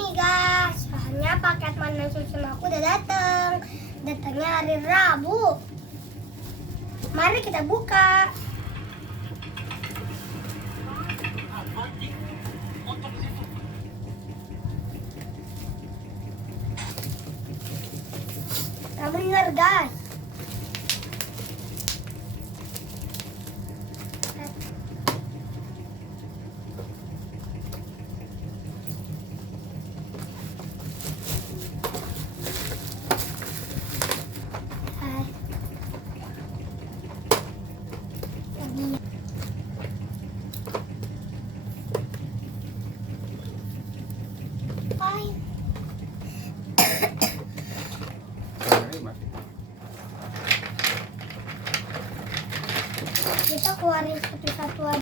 nih guys, soalnya paket mana susun aku udah datangnya hari Rabu. Mari kita buka. Nah, bener guys. Kita keluarin satu-satu aja.